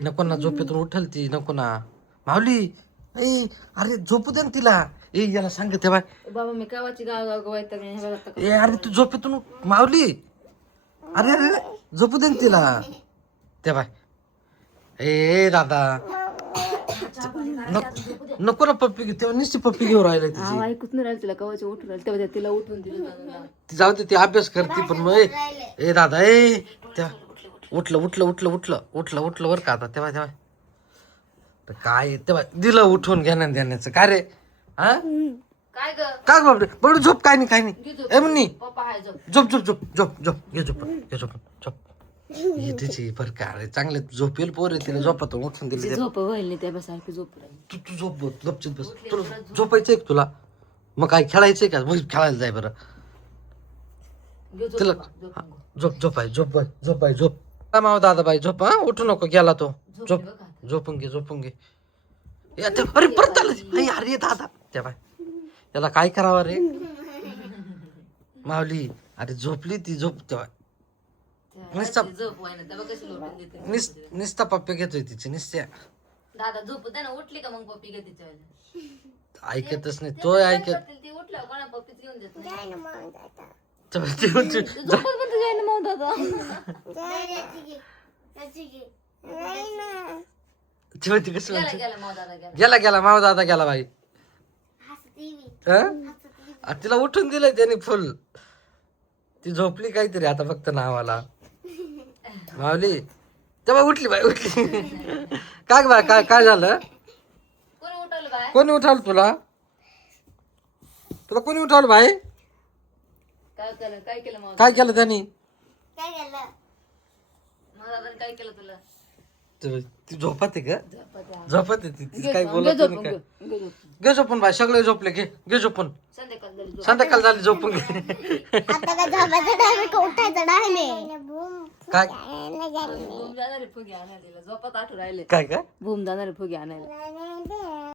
नको ना झोपेतून उठल ती नको ना माऊली ए अरे झोपू दे ना तिला ए याला सांगते बाय बाबा मी गावाची गाव ए अरे तू झोपेतून माऊली अरे अरे अरे, झोपू दे ना तिला ते बाय ए दादा नको ना पप्पी घे तेव्हा निश्चित पप्पी घेऊन राहिला तिची ऐकूच नाही राहिलं तिला कवाची उठून राहिली तेव्हा तिला उठून दिलं ती जाऊ दे ती अभ्यास करते पण मग ए दादा ए तेव्हा उठलं उठलं उठलं उठलं उठलं उठलं वर का आता तेव्हा तेव्हा तर काय तेव्हा दिलं उठून घेण्यात देण्याचं काय रे हा काय ग काय बापरे बरं झोप काय नाही काय नाही ए म्हणनी पप्पा आहे झोप झोप झोप झोप झोप झोप घे झोप झोप ही तिची बरं का अरे चांगले झोपेल पोर आहे तिला झोपातून उठून दिली झोप व्हायला नाही त्या सारखी झोप राहिली तू झोप गपचित बस तुला झोपायचंय का तुला मग काय खेळायचंय का मग खेळायला जाय बरं तिला झोप काय माव दादा बाई झोप हा उठू नको गेला तो झोप झोपून घे अरे परत आलं अरे दादा त्या बाय त्याला काय करावं रे माऊली अरे झोपली ती झोप तेव्हा निस्ता पप्पे घेतोय तिची निस्त्या दादा झोप दे ना उठली का मग पप्पी घे तिच्या ऐकतच नाही तो ऐकत ती उठल्या कोणा पप्पीच घेऊन देत गेला माव दादा गेला बाई तिला उठून दिलंय त्याने फुल ती झोपली काहीतरी आता फक्त नावाला मावली तेव्हा उठली बाई उठली काय बाय काय काय झालं कोणी उठवलं बाय कोणी उठवलं तुला तुला कोणी उठवलं बाई काय केलं मग काय केलं त्यांनी दादाने काय केलं तुला ती झोपत आहे का झोपत आहे ती काय बोलत नाही का घे झोपून बाय सगळे झोपले घे झोपून संध्याकाळ झाली झोपून घे काय भूम जाणारे फुगे आणायला झोपात आठवू राहिले काय काय भूम जाणारे फुगे आणायला